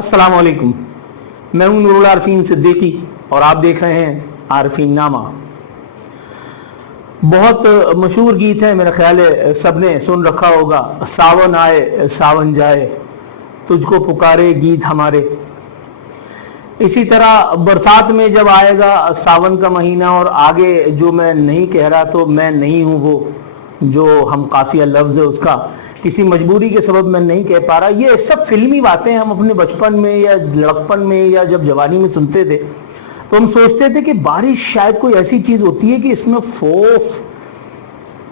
السلام علیکم، میں ہوں نور العارفین صدیقی اور آپ دیکھ رہے ہیں عارفین نامہ۔ بہت مشہور گیت ہے، میرا خیال ہے سب نے سن رکھا ہوگا، ساون آئے ساون جائے تجھ کو پکارے گیت ہمارے۔ اسی طرح برسات میں جب آئے گا ساون کا مہینہ اور آگے جو میں نہیں کہہ رہا تو میں نہیں ہوں وہ جو ہم قافیہ لفظ ہے اس کا کسی مجبوری کے سبب میں نہیں کہہ پا رہا، یہ سب فلمی باتیں ہم اپنے بچپن میں یا لڑکپن میں یا جب جوانی میں سنتے تھے تو ہم سوچتے تھے کہ بارش شاید کوئی ایسی چیز ہوتی ہے کہ اس میں خوف،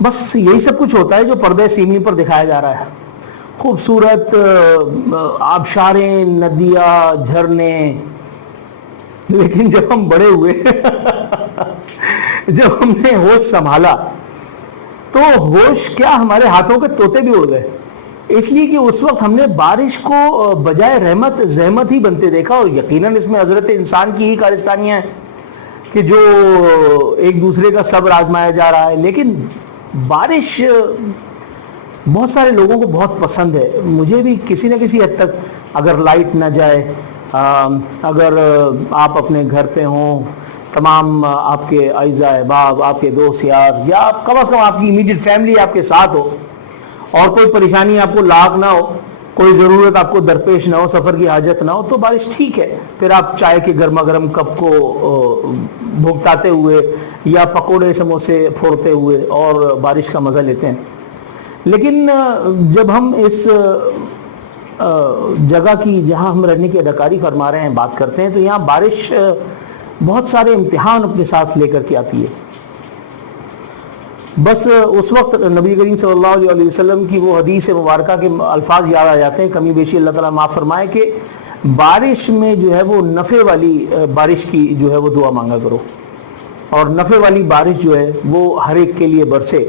بس یہی سب کچھ ہوتا ہے جو پردے سیمی پر دکھایا جا رہا ہے، خوبصورت آبشاریں، ندیاں، جھرنے۔ لیکن جب ہم بڑے ہوئے جب ہم نے ہوش سنبھالا تو ہوش کیا ہمارے ہاتھوں کے طوطے بھی اڑ گئے، اس لیے کہ اس وقت ہم نے بارش کو بجائے رحمت زحمت ہی بنتے دیکھا، اور یقیناً اس میں حضرت انسان کی ہی کارستانیاں ہیں کہ جو ایک دوسرے کا صبر آزمایا جا رہا ہے۔ لیکن بارش بہت سارے لوگوں کو بہت پسند ہے، مجھے بھی کسی نہ کسی حد تک، اگر لائٹ نہ جائے، اگر آپ اپنے گھر پہ ہوں، تمام آپ کے اعزاء احباب، آپ کے دوست یار، یا کم از کم آپ کی امیڈیٹ فیملی آپ کے ساتھ ہو اور کوئی پریشانی آپ کو لاحق نہ ہو، کوئی ضرورت آپ کو درپیش نہ ہو، سفر کی حاجت نہ ہو، تو بارش ٹھیک ہے، پھر آپ چائے کے گرما گرم کپ کو بھگتاتے ہوئے یا پکوڑے سموسے پھوڑتے ہوئے اور بارش کا مزہ لیتے ہیں۔ لیکن جب ہم اس جگہ کی جہاں ہم رہنے کی اداکاری فرما رہے ہیں بات کرتے ہیں تو یہاں بارش بہت سارے امتحان اپنے ساتھ لے کر کے آتی ہے۔ بس اس وقت نبی کریم صلی اللہ علیہ وسلم کی وہ حدیث مبارکہ کے الفاظ یاد آ جاتے ہیں، کمی بیشی اللہ تعالیٰ معاف فرمائے، کہ بارش میں جو ہے وہ نفع والی بارش کی جو ہے وہ دعا مانگا کرو، اور نفع والی بارش جو ہے وہ ہر ایک کے لیے برسے،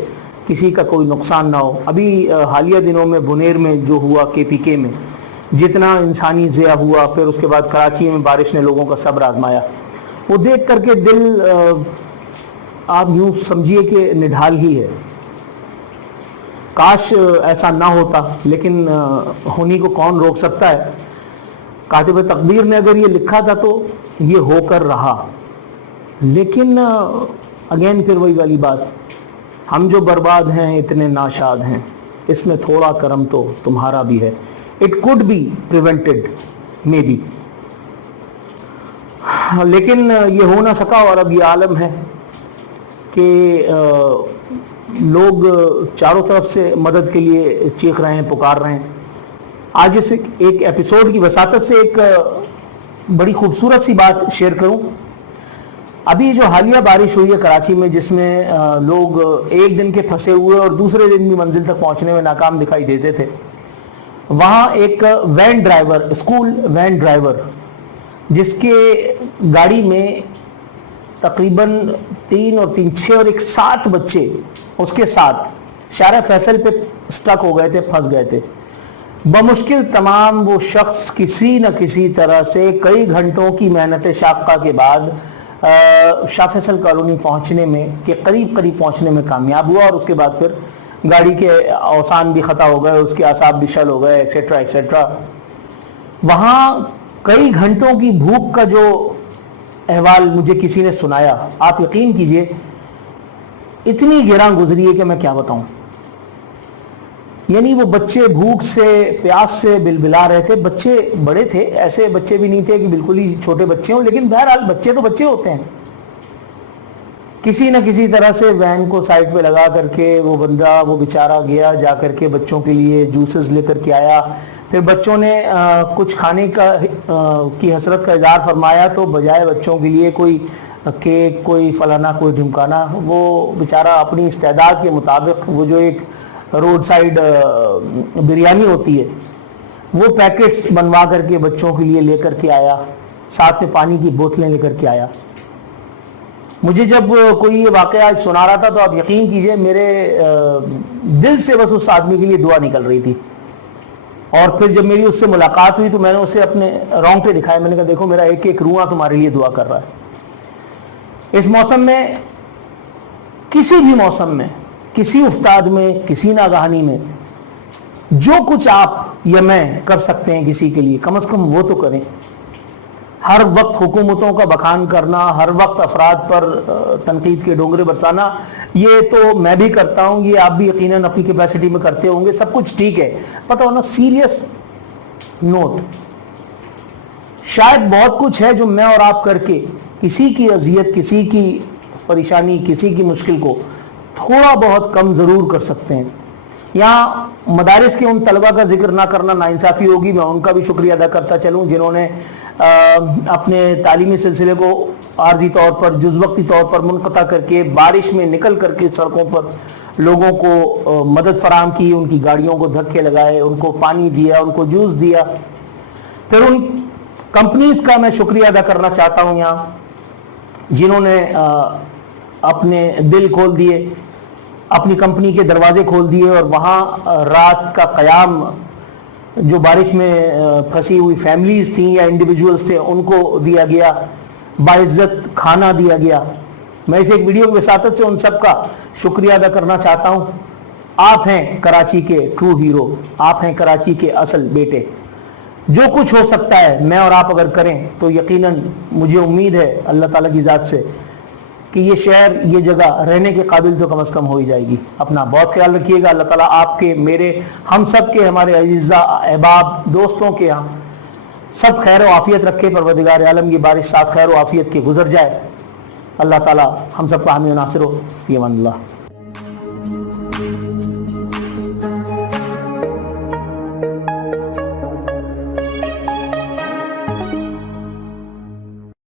کسی کا کوئی نقصان نہ ہو۔ ابھی حالیہ دنوں میں بنیر میں جو ہوا، KPK میں جتنا انسانی ضیاع ہوا، پھر اس کے بعد کراچی میں بارش نے لوگوں کا صبر آزمایا، وہ دیکھ کر کے دل آپ یوں سمجھیے کہ نڈھال ہی ہے۔ کاش ایسا نہ ہوتا، لیکن ہونی کو کون روک سکتا ہے؟ کاتب تقدیر نے اگر یہ لکھا تھا تو یہ ہو کر رہا۔ لیکن اگین پھر وہی والی بات، ہم جو برباد ہیں اتنے ناشاد ہیں، اس میں تھوڑا کرم تو تمہارا بھی ہے۔ It could be prevented, maybe۔ لیکن یہ ہو نہ سکا، اور اب یہ عالم ہے کہ لوگ چاروں طرف سے مدد کے لیے چیخ رہے ہیں، پکار رہے ہیں۔ آج اس ایک ایپیسوڈ کی وساطت سے ایک بڑی خوبصورت سی بات شیئر کروں۔ ابھی جو حالیہ بارش ہوئی ہے کراچی میں، جس میں لوگ ایک دن کے پھنسے ہوئے اور دوسرے دن بھی منزل تک پہنچنے میں ناکام دکھائی دیتے تھے، وہاں ایک van driver, school van driver, جس کے گاڑی میں تقریباً 3 اور 3 6 اور 7 بچے اس کے ساتھ شارع فیصل پہ سٹک ہو گئے تھے، پھنس گئے تھے۔ بمشکل تمام وہ شخص کسی نہ کسی طرح سے کئی گھنٹوں کی محنت شاقہ کے بعد شاہ فیصل کالونی پہنچنے میں کہ قریب پہنچنے میں کامیاب ہوا، اور اس کے بعد پھر گاڑی کے اوسان بھی خطا ہو گئے، اس کے اعصاب بھی شل ہو گئے، ایکسیٹرا ایکسیٹرا۔ وہاں کئی گھنٹوں کی بھوک کا جو احوال مجھے کسی نے سنایا، آپ یقین کیجئے اتنی گراں گزری ہے کہ میں کیا بتاؤں۔ یعنی وہ بچے بھوک سے پیاس سے بلبلا رہے تھے، بچے بڑے تھے، ایسے بچے بھی نہیں تھے کہ بالکل ہی چھوٹے بچے ہوں، لیکن بہرحال بچے تو بچے ہوتے ہیں۔ کسی نہ کسی طرح سے وین کو سائڈ پہ لگا کر کے وہ بندہ، وہ بیچارہ گیا، جا کر کے بچوں کے لیے جوسز لے کر کے آیا۔ پھر بچوں نے کچھ کھانے کی حسرت کا اظہار فرمایا تو بجائے بچوں کے لیے کوئی کیک، کوئی فلانا، کوئی ڈھمکانا، وہ بیچارہ اپنی استعداد کے مطابق وہ جو ایک روڈ سائڈ بریانی ہوتی ہے وہ پیکٹس بنوا کر کے بچوں کے لیے لے کر کے آیا، ساتھ میں پانی کی بوتلیں لے کر کے آیا۔ مجھے جب کوئی یہ واقعہ سنا رہا تھا تو آپ یقین کیجئے میرے دل سے بس اس آدمی کے لیے دعا نکل رہی تھی۔ اور پھر جب میری اس سے ملاقات ہوئی تو میں نے اسے اپنے رونگٹے دکھائے، میں نے کہا دیکھو میرا ایک ایک روواں تمہارے لیے دعا کر رہا ہے۔ اس موسم میں، کسی بھی موسم میں، کسی افتاد میں، کسی ناگہانی میں، جو کچھ آپ یا میں کر سکتے ہیں کسی کے لیے، کم از کم وہ تو کریں۔ ہر وقت حکومتوں کا بخان کرنا، ہر وقت افراد پر تنقید کے ڈونگرے برسانا، یہ تو میں بھی کرتا ہوں، یہ آپ بھی یقیناً اپنی کیپیسٹی میں کرتے ہوں گے، سب کچھ ٹھیک ہے۔ پتہ ہونا سیریس نوٹ، شاید بہت کچھ ہے جو میں اور آپ کر کے کسی کی اذیت، کسی کی پریشانی، کسی کی مشکل کو تھوڑا بہت کم ضرور کر سکتے ہیں۔ یہاں مدارس کے ان طلبہ کا ذکر نہ کرنا ناانصافی ہوگی، میں ان کا بھی شکریہ ادا کرتا چلوں جنہوں نے اپنے تعلیمی سلسلے کو عارضی طور پر، جز وقتی طور پر منقطع کر کے، بارش میں نکل کر کے سڑکوں پر لوگوں کو مدد فراہم کی، ان کی گاڑیوں کو دھکے لگائے، ان کو پانی دیا، ان کو جوس دیا۔ پھر ان کمپنیز کا میں شکریہ ادا کرنا چاہتا ہوں یہاں، جنہوں نے اپنے دل کھول دیے، اپنی کمپنی کے دروازے کھول دیے، اور وہاں رات کا قیام جو بارش میں پھنسی ہوئی فیملیز تھیں یا انڈیویجولز تھے ان کو دیا گیا، باعزت کھانا دیا گیا۔ میں اس ایک ویڈیو کی وساطت سے ان سب کا شکریہ ادا کرنا چاہتا ہوں۔ آپ ہیں کراچی کے ٹرو ہیرو، آپ ہیں کراچی کے اصل بیٹے۔ جو کچھ ہو سکتا ہے میں اور آپ اگر کریں تو یقیناً مجھے امید ہے اللہ تعالیٰ کی ذات سے کہ یہ شہر، یہ جگہ رہنے کے قابل تو کم از کم ہو ہی جائے گی۔ اپنا بہت خیال رکھیے گا۔ اللہ تعالیٰ آپ کے، میرے، ہم سب کے، ہمارے اعزاء، احباب، دوستوں کے یہاں سب خیر و عافیت رکھے۔ پروردگار عالم کی بارش ساتھ خیر و عافیت کے گزر جائے۔ اللہ تعالیٰ ہم سب کا حامی و ناصر ہو۔ فی امان اللہ۔